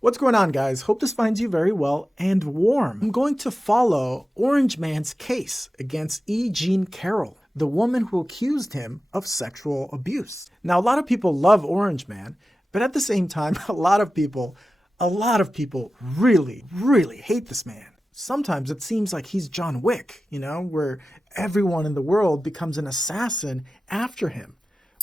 What's going on, guys? Hope this finds you very well and warm. I'm going to follow Orange Man's case against E. Jean Carroll, the woman who accused him of sexual abuse. Now, a lot of people love Orange Man, but at the same time, a lot of people really, really hate this man. Sometimes it seems like he's John Wick, where everyone in the world becomes an assassin after him.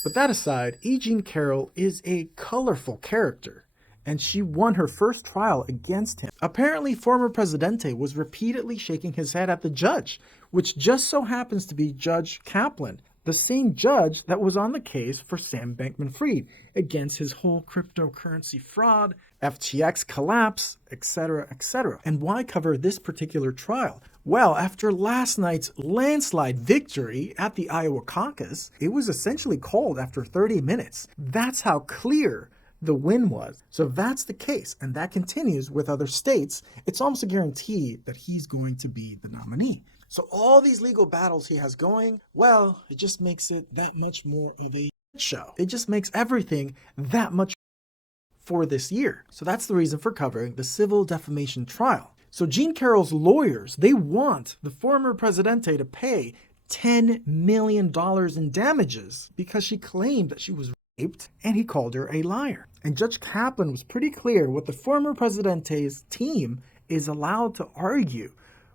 But that aside, E. Jean Carroll is a colorful character, and she won her first trial against him. Apparently, former Presidente was repeatedly shaking his head at the judge, which just so happens to be Judge Kaplan, the same judge that was on the case for Sam Bankman-Fried against his whole cryptocurrency fraud, FTX collapse, etc., etc. And why cover this particular trial? Well, after last night's landslide victory at the Iowa caucus, it was essentially called after 30 minutes. That's how clear the win was. So if that's the case, and that continues with other states, it's almost a guarantee that he's going to be the nominee. So all these legal battles he has going, well, it just makes it that much more of a show. It just makes everything that much for this year. So that's the reason for covering the civil defamation trial. So Jean Carroll's lawyers, they want the former Presidente to pay $10 million in damages because she claimed that she was raped and he called her a liar. And Judge Kaplan was pretty clear what the former Presidente's team is allowed to argue,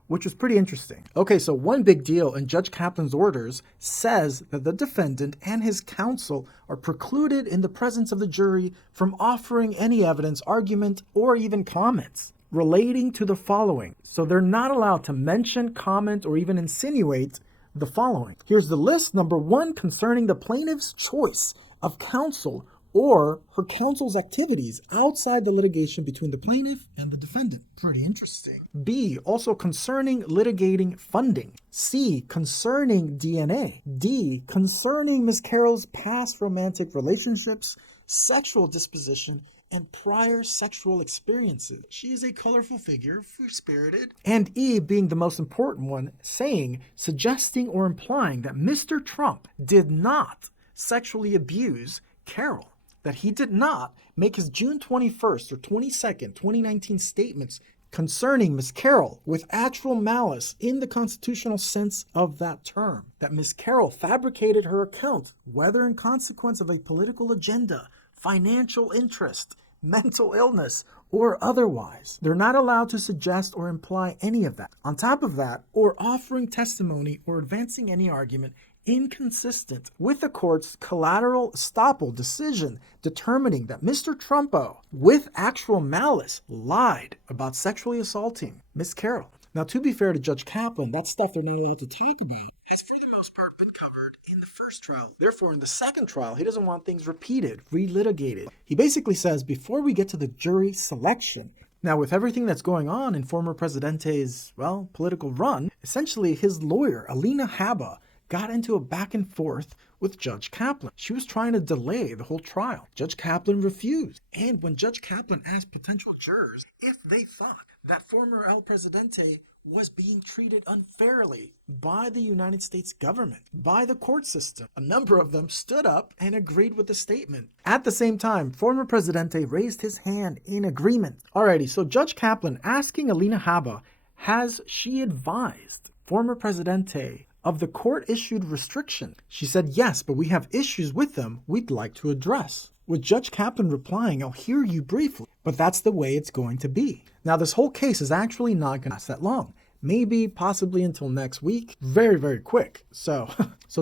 which was pretty interesting. Okay, so one big deal in Judge Kaplan's orders says that the defendant and his counsel are precluded in the presence of the jury from offering any evidence, argument, or even comments relating to the following. So they're not allowed to mention, comment, or even insinuate the following. Here's the list. Number 1, concerning the plaintiff's choice of counsel or her counsel's activities outside the litigation between the plaintiff and the defendant. Pretty interesting. B, also concerning litigating funding. C, concerning DNA. D, concerning Ms. Carroll's past romantic relationships, sexual disposition, and prior sexual experiences. She is a colorful figure, free-spirited. And E, being the most important one, saying, suggesting or implying that Mr. Trump did not sexually abuse Carroll, that he did not make his June 21st or 22nd, 2019 statements concerning Ms. Carroll with actual malice in the constitutional sense of that term, that Ms. Carroll fabricated her account, whether in consequence of a political agenda, financial interest, mental illness, or otherwise. They're not allowed to suggest or imply any of that. On top of that, or offering testimony or advancing any argument inconsistent with the court's collateral estoppel decision determining that Mr. Trumpo, with actual malice, lied about sexually assaulting Ms. Carroll. Now, to be fair to Judge Kaplan, that stuff they're not allowed to talk about has for the most part been covered in the first trial. Therefore, in the second trial, he doesn't want things repeated, relitigated. He basically says, before we get to the jury selection, now, with everything that's going on in former Presidente's, political run, essentially his lawyer, Alina Habba, got into a back and forth with Judge Kaplan. She was trying to delay the whole trial. Judge Kaplan refused. And when Judge Kaplan asked potential jurors if they thought that former El Presidente was being treated unfairly by the United States government, by the court system, a number of them stood up and agreed with the statement. At the same time, former Presidente raised his hand in agreement. Alrighty, so Judge Kaplan asking Alina Habba, has she advised former Presidente of the court-issued restriction? She said, yes, but we have issues with them we'd like to address. With Judge Kaplan replying, I'll hear you briefly, but that's the way it's going to be. Now, this whole case is actually not going to last that long. Maybe, possibly until next week. Very, very quick. So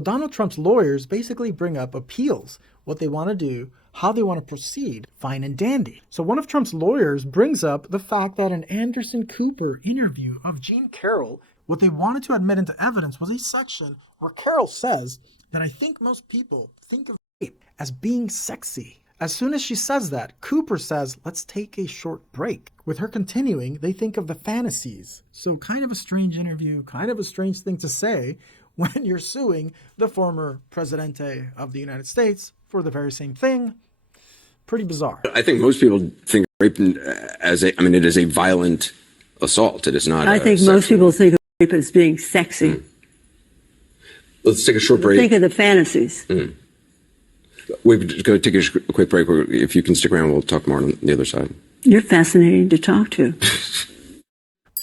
Donald Trump's lawyers basically bring up appeals, what they want to do, how they want to proceed, fine and dandy. So one of Trump's lawyers brings up the fact that an Anderson Cooper interview of Jean Carroll, what they wanted to admit into evidence was a section where Carroll says that I think most people think of rape as being sexy. As soon as she says that, Cooper says, let's take a short break. With her continuing, they think of the fantasies. So kind of a strange interview, kind of a strange thing to say when you're suing the former Presidente of the United States for the very same thing. Pretty bizarre. I think most people think of rape as it is a violent assault. It is not. I think most people think of rape as being sexy. Let's take a short break. Think of the fantasies. We're just going to take a quick break. If you can stick around, we'll talk more on the other side. You're fascinating to talk to.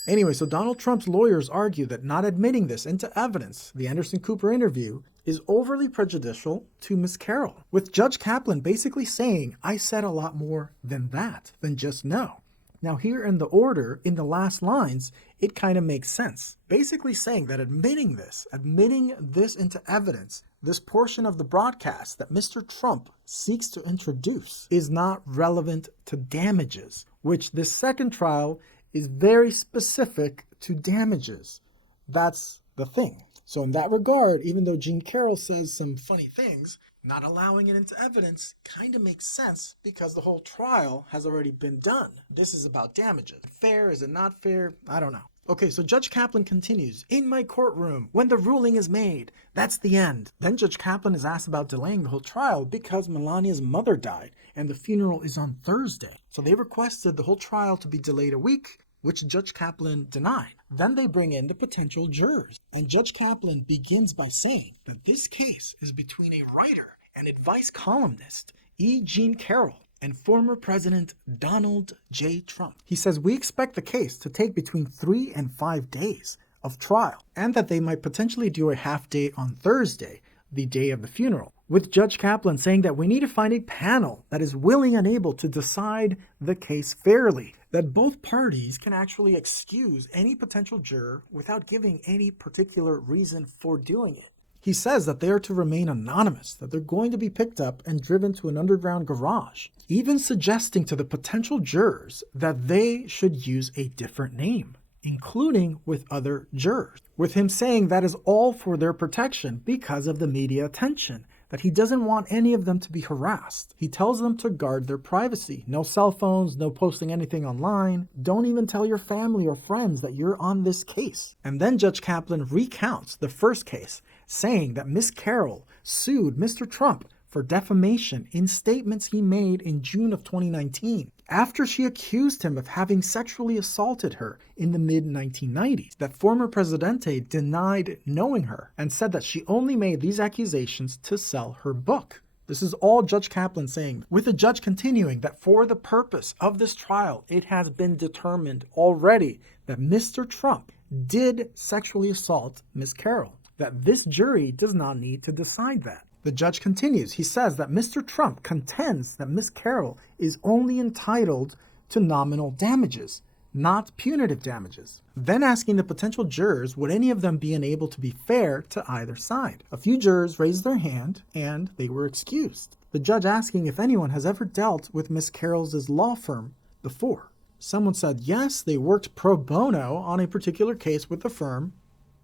Anyway, so Donald Trump's lawyers argue that not admitting this into evidence, the Anderson Cooper interview, is overly prejudicial to Ms. Carroll, with Judge Kaplan basically saying, I said a lot more than that, than just no. Now here in the order, in the last lines, it kind of makes sense. Basically saying that admitting this into evidence, this portion of the broadcast that Mr. Trump seeks to introduce is not relevant to damages, which this second trial is very specific to damages. That's the thing. So in that regard, even though Jean Carroll says some funny things, not allowing it into evidence kind of makes sense because the whole trial has already been done. This is about damages. Fair, is it not fair? I don't know. Okay, so Judge Kaplan continues, in my courtroom, when the ruling is made, that's the end. Then Judge Kaplan is asked about delaying the whole trial because Melania's mother died and the funeral is on Thursday. So they requested the whole trial to be delayed a week, which Judge Kaplan denied. Then they bring in the potential jurors. And Judge Kaplan begins by saying that this case is between a writer and advice columnist, E. Jean Carroll, and former President Donald J. Trump. He says, we expect the case to take between 3 and 5 days of trial, and that they might potentially do a half day on Thursday, the day of the funeral, with Judge Kaplan saying that we need to find a panel that is willing and able to decide the case fairly, that both parties can actually excuse any potential juror without giving any particular reason for doing it. He says that they are to remain anonymous, that they're going to be picked up and driven to an underground garage, even suggesting to the potential jurors that they should use a different name, including with other jurors, with him saying that is all for their protection because of the media attention, that he doesn't want any of them to be harassed. He tells them to guard their privacy. No cell phones, no posting anything online. Don't even tell your family or friends that you're on this case. And then Judge Kaplan recounts the first case, saying that Ms. Carroll sued Mr. Trump for defamation in statements he made in June of 2019, after she accused him of having sexually assaulted her in the mid-1990s, that former Presidente denied knowing her and said that she only made these accusations to sell her book. This is all Judge Kaplan saying, with the judge continuing that for the purpose of this trial, it has been determined already that Mr. Trump did sexually assault Ms. Carroll, that this jury does not need to decide that. The judge continues. He says that Mr. Trump contends that Ms. Carroll is only entitled to nominal damages, not punitive damages. Then asking the potential jurors, would any of them be unable to be fair to either side? A few jurors raised their hand and they were excused. The judge asking if anyone has ever dealt with Ms. Carroll's law firm before. Someone said yes, they worked pro bono on a particular case with the firm.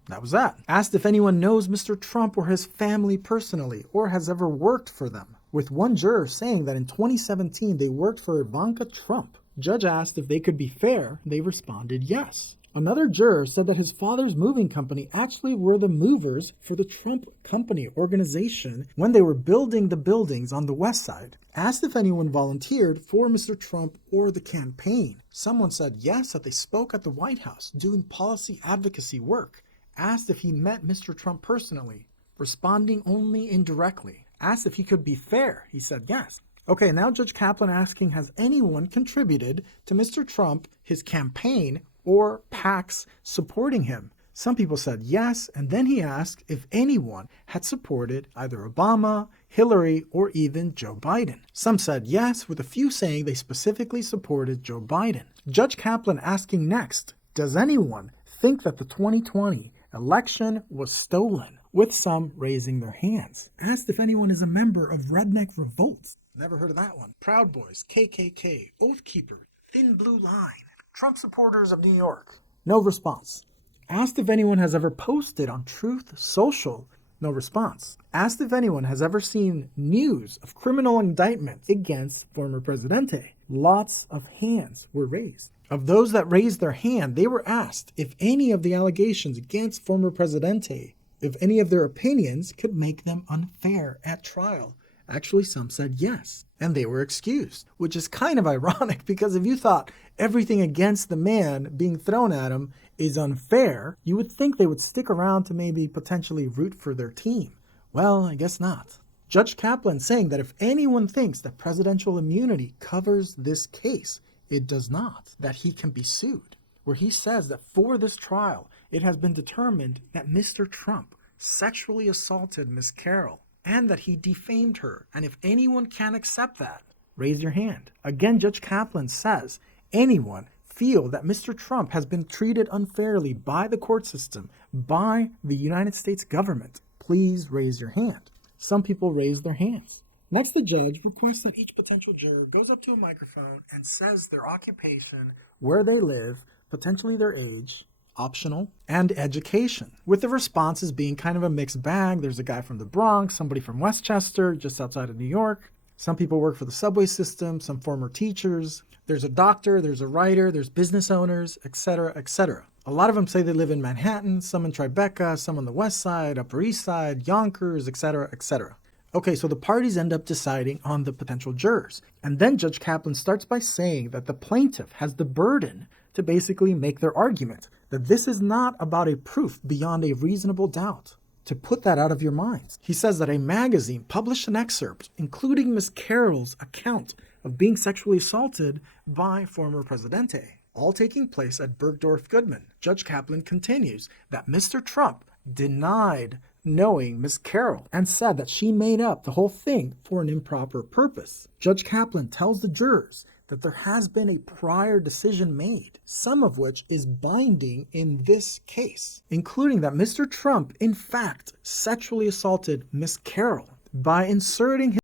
That was that. Asked if anyone knows Mr. Trump or his family personally or has ever worked for them, with one juror saying that in 2017 they worked for Ivanka Trump. Judge asked if they could be fair. They responded yes. Another juror said that his father's moving company actually were the movers for the Trump Company organization when they were building the buildings on the west side. Asked if anyone volunteered for Mr. Trump or the campaign. Someone said yes, that they spoke at the White House doing policy advocacy work. Asked if he met Mr. Trump personally, responding only indirectly. Asked if he could be fair. He said yes. Okay, now Judge Kaplan asking, has anyone contributed to Mr. Trump, his campaign, or PACs supporting him? Some people said yes, and then he asked if anyone had supported either Obama, Hillary, or even Joe Biden. Some said yes, with a few saying they specifically supported Joe Biden. Judge Kaplan asking next, does anyone think that the 2020 election was stolen, with some raising their hands? Asked if anyone is a member of Redneck Revolts. Never heard of that one. Proud Boys, KKK, Oath Keeper, Thin Blue Line, Trump supporters of New York. No response. Asked if anyone has ever posted on Truth Social. No response. Asked if anyone has ever seen news of criminal indictment against former Presidente. Lots of hands were raised. Of those that raised their hand, they were asked if any of the allegations against former Presidente, if any of their opinions could make them unfair at trial. Actually, some said yes, and they were excused, which is kind of ironic because if you thought everything against the man being thrown at him is unfair, you would think they would stick around to maybe potentially root for their team. Well, I guess not. Judge Kaplan saying that if anyone thinks that presidential immunity covers this case, it does not, that he can be sued, where he says that for this trial, it has been determined that Mr. Trump sexually assaulted Miss Carroll and that he defamed her. And if anyone can't accept that, raise your hand. Again, Judge Kaplan says, anyone feel that Mr. Trump has been treated unfairly by the court system, by the United States government, please raise your hand. Some people raise their hands. Next, the judge requests that each potential juror goes up to a microphone and says their occupation, where they live, potentially their age, optional, and education, with the responses being kind of a mixed bag. There's a guy from the Bronx, somebody from Westchester, just outside of New York. Some people work for the subway system, some former teachers. There's a doctor, there's a writer, there's business owners, etc., etc. A lot of them say they live in Manhattan, some in Tribeca, some on the West Side, Upper East Side, Yonkers, etc., etc. Okay, so the parties end up deciding on the potential jurors. And then Judge Kaplan starts by saying that the plaintiff has the burden to basically make their argument, that this is not about a proof beyond a reasonable doubt. To put that out of your minds. He says that a magazine published an excerpt, including Miss Carroll's account of being sexually assaulted by former Presidente, all taking place at Bergdorf Goodman. Judge Kaplan continues that Mr. Trump denied knowing Miss Carroll and said that she made up the whole thing for an improper purpose. Judge Kaplan tells the jurors that there has been a prior decision made, some of which is binding in this case, including that Mr. Trump, in fact, sexually assaulted Miss Carroll by inserting his...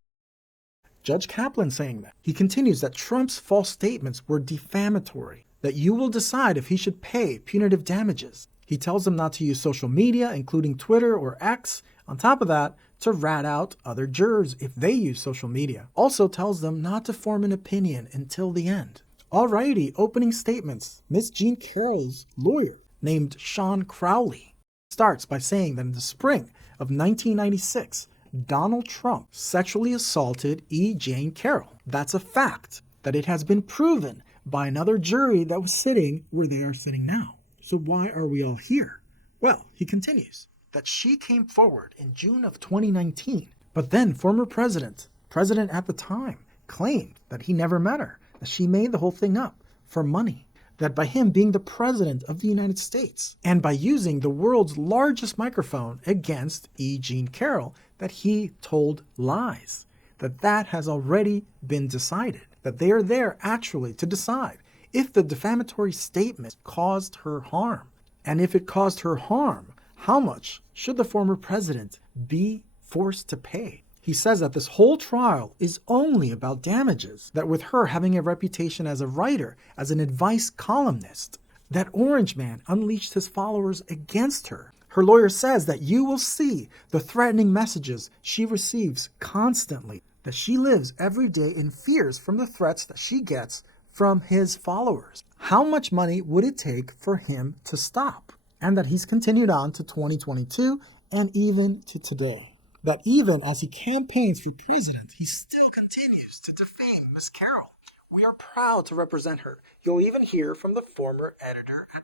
Judge Kaplan saying that. He continues that Trump's false statements were defamatory, that you will decide if he should pay punitive damages. He tells them not to use social media, including Twitter or X, on top of that, to rat out other jurors if they use social media. Also tells them not to form an opinion until the end. Alrighty, opening statements. Miss Jean Carroll's lawyer, named Sean Crowley, starts by saying that in the spring of 1996, Donald Trump sexually assaulted E. Jane Carroll. That's a fact, that it has been proven by another jury that was sitting where they are sitting now. So why are we all here? Well, he continues that she came forward in June of 2019, but then former president at the time, claimed that he never met her, that she made the whole thing up for money, that by him being the president of the United States and by using the world's largest microphone against E. Jean Carroll, that he told lies, that has already been decided, that they are there actually to decide if the defamatory statement caused her harm. And if it caused her harm, how much should the former president be forced to pay? He says that this whole trial is only about damages, that with her having a reputation as a writer, as an advice columnist, that Orange Man unleashed his followers against her. Her lawyer says that you will see the threatening messages she receives constantly, that she lives every day in fears from the threats that she gets from his followers. How much money would it take for him to stop? And that he's continued on to 2022 and even to today. That even as he campaigns for president, he still continues to defame Miss Carroll. We are proud to represent her. You'll even hear from the former editor at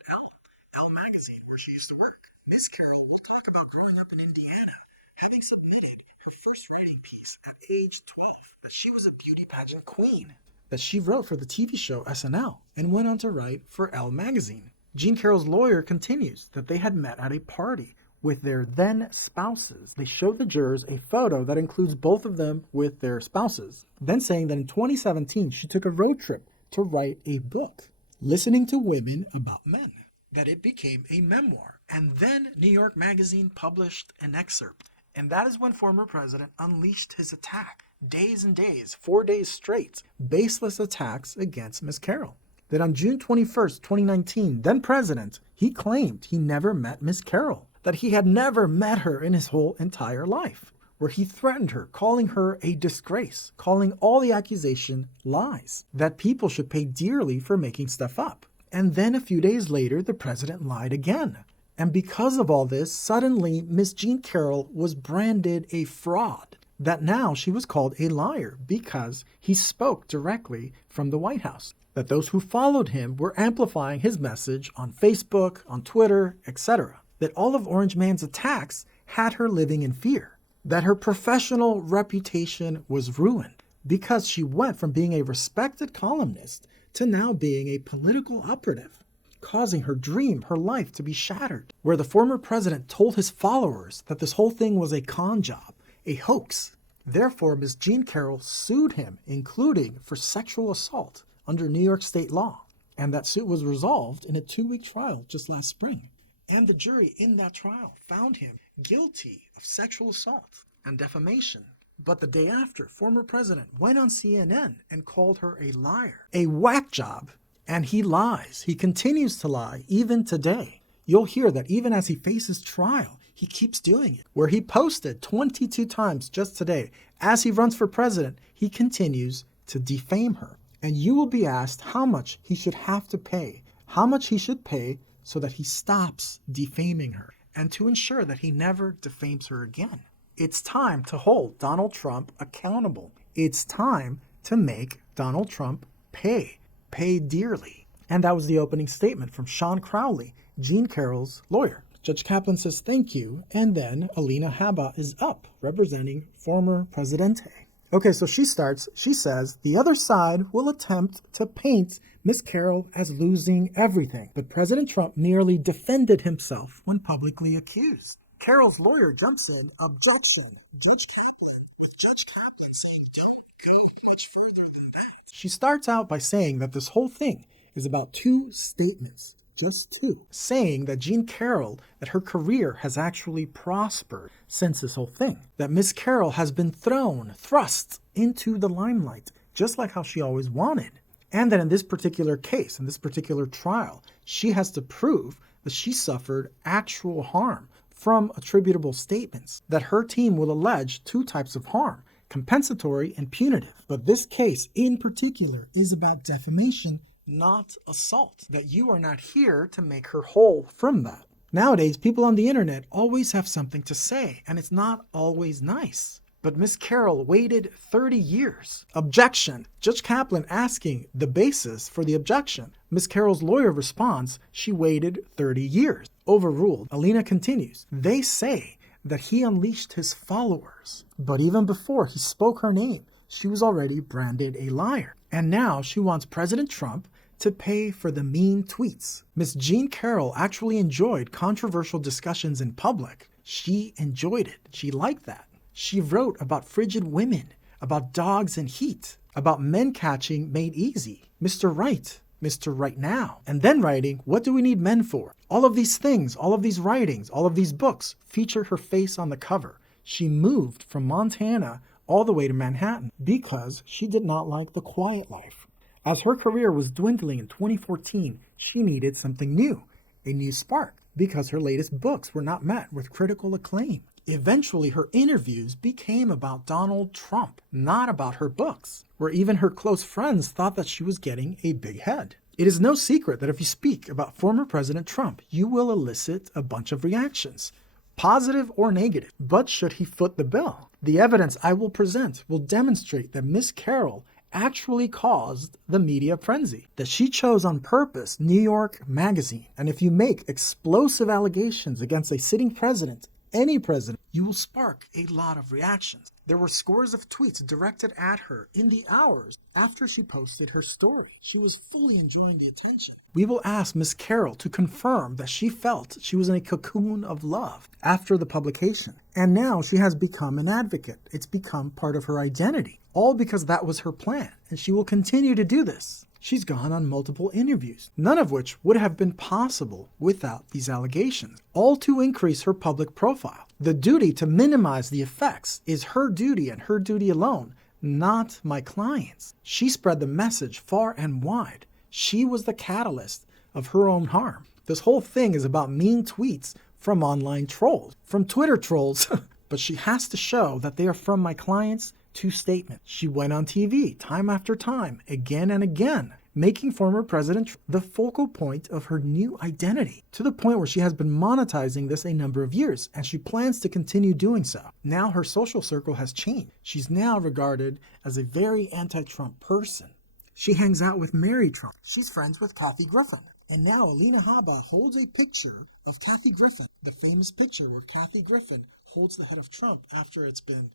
Elle magazine, where she used to work. Miss Carroll will talk about growing up in Indiana, having submitted her first writing piece at age 12, that she was a beauty pageant queen, that she wrote for the TV show SNL and went on to write for Elle magazine. Jean Carroll's lawyer continues that they had met at a party with their then spouses. They showed the jurors a photo that includes both of them with their spouses, then saying that in 2017 she took a road trip to write a book, Listening to Women About Men, that it became a memoir. And then New York Magazine published an excerpt. And that is when former president unleashed his attack. Days and days, 4 days straight, baseless attacks against Miss Carroll. That on June 21st, 2019, then president, he claimed he never met Miss Carroll, that he had never met her in his whole entire life, where he threatened her, calling her a disgrace, calling all the accusation lies, that people should pay dearly for making stuff up. And then a few days later, the president lied again. And because of all this, suddenly Miss Jean Carroll was branded a fraud, that now she was called a liar because he spoke directly from the White House, that those who followed him were amplifying his message on Facebook, on Twitter, etc., that all of Orange Man's attacks had her living in fear, that her professional reputation was ruined because she went from being a respected columnist to now being a political operative, causing her dream, her life to be shattered, where the former president told his followers that this whole thing was a con job, a hoax. Therefore, Ms. Jean Carroll sued him, including for sexual assault under New York state law. And that suit was resolved in a 2-week trial just last spring. And the jury in that trial found him guilty of sexual assault and defamation. But the day after, former president went on CNN and called her a liar, a whack job. And he lies. He continues to lie even today. You'll hear that even as he faces trial, he keeps doing it. Where he posted 22 times just today, as he runs for president, he continues to defame her. And you will be asked how much he should have to pay, how much he should pay so that he stops defaming her, and to ensure that he never defames her again. It's time to hold Donald Trump accountable. It's time to make Donald Trump pay dearly. And that was the opening statement from Sean Crowley, Jean Carroll's lawyer. Judge Kaplan says thank you, and then Alina Habba is up, representing former Presidente. Okay, so she says, the other side will attempt to paint Miss Carroll as losing everything, but President Trump merely defended himself when publicly accused. Carroll's lawyer jumps in, objection. Judge Kaplan saying, don't go much further than that. She starts out by saying that this whole thing is about 2 statements, just 2, saying that Jean Carroll, that her career has actually prospered since this whole thing, that Miss Carroll has been thrust into the limelight, just like how she always wanted, and that in this particular case, in this particular trial, she has to prove that she suffered actual harm from attributable statements, that her team will allege 2 types of harm, compensatory and punitive. But this case in particular is about defamation, not assault, that you are not here to make her whole from that. Nowadays, people on the internet always have something to say, and it's not always nice. But Miss Carroll waited 30 years. Objection. Judge Kaplan asking the basis for the objection. Miss Carroll's lawyer responds, she waited 30 years. Overruled. Alina continues, they say that he unleashed his followers, but even before he spoke her name, she was already branded a liar. And now she wants President Trump to pay for the mean tweets. Miss Jean Carroll actually enjoyed controversial discussions in public. She enjoyed it. She liked that. She wrote about frigid women, about dogs and heat, about men catching made easy, Mr. Right, Mr. Right Now, and then writing, what do we need men for? All of these things, all of these writings, all of these books feature her face on the cover. She moved from Montana all the way to Manhattan because she did not like the quiet life. As her career was dwindling in 2014, she needed something new, a new spark, because her latest books were not met with critical acclaim. Eventually, her interviews became about Donald Trump, not about her books, where even her close friends thought that she was getting a big head. It is no secret that if you speak about former President Trump, you will elicit a bunch of reactions, positive or negative. But should he foot the bill? The evidence I will present will demonstrate that Miss Carroll actually caused the media frenzy, that she chose on purpose New York Magazine. And if you make explosive allegations against a sitting president, any president, you will spark a lot of reactions. There were scores of tweets directed at her in the hours after she posted her story. She was fully enjoying the attention. We will ask Miss Carroll to confirm that she felt she was in a cocoon of love after the publication. And now she has become an advocate. It's become part of her identity, all because that was her plan. And she will continue to do this. She's gone on multiple interviews, none of which would have been possible without these allegations, all to increase her public profile. The duty to minimize the effects is her duty and her duty alone, not my clients. She spread the message far and wide. She was the catalyst of her own harm. This whole thing is about mean tweets from online trolls, from Twitter trolls, but she has to show that they are from my clients. 2 statements. She went on TV time after time, again and again, making former President the focal point of her new identity, to the point where she has been monetizing this a number of years, and she plans to continue doing so. Now her social circle has changed. She's now regarded as a very anti-Trump person. She hangs out with Mary Trump. She's friends with Kathy Griffin. And now Alina Habba holds a picture of Kathy Griffin, the famous picture where Kathy Griffin holds the head of Trump after it's been,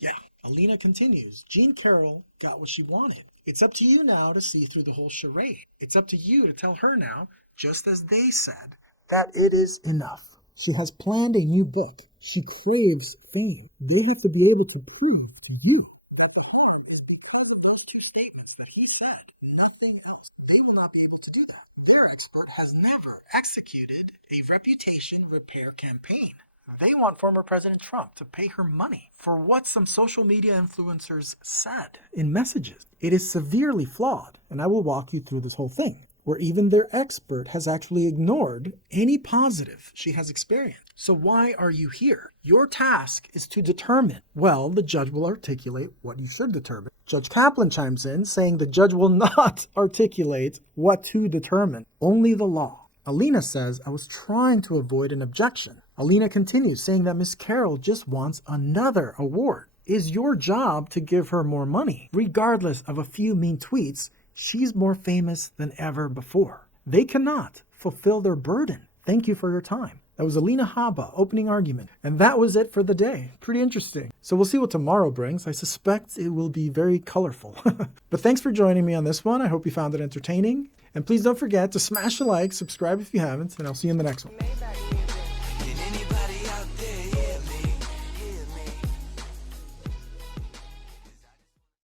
Yeah, Alina continues. Jean Carroll got what she wanted. It's up to you now to see through the whole charade. It's up to you to tell her now, just as they said, that it is enough. She has planned a new book. She craves fame. They have to be able to prove to you that the harm is because of those two statements that he said, nothing else. They will not be able to do that. Their expert has never executed a reputation repair campaign. They want former President Trump to pay her money for what some social media influencers said in messages. It is severely flawed, and I will walk you through this whole thing, where even their expert has actually ignored any positive she has experienced. So why are you here? Your task is to determine. Well, the judge will articulate what you should determine. Judge Kaplan chimes in, saying the judge will not articulate what to determine, only the law. Alina says, I was trying to avoid an objection. Alina continues, saying that Miss Carroll just wants another award. Is your job to give her more money? Regardless of a few mean tweets, she's more famous than ever before. They cannot fulfill their burden. Thank you for your time. That was Alina Habba, opening argument. And that was it for the day. Pretty interesting. So we'll see what tomorrow brings. I suspect it will be very colorful. But thanks for joining me on this one. I hope you found it entertaining. And please don't forget to smash a like, subscribe if you haven't, and I'll see you in the next one.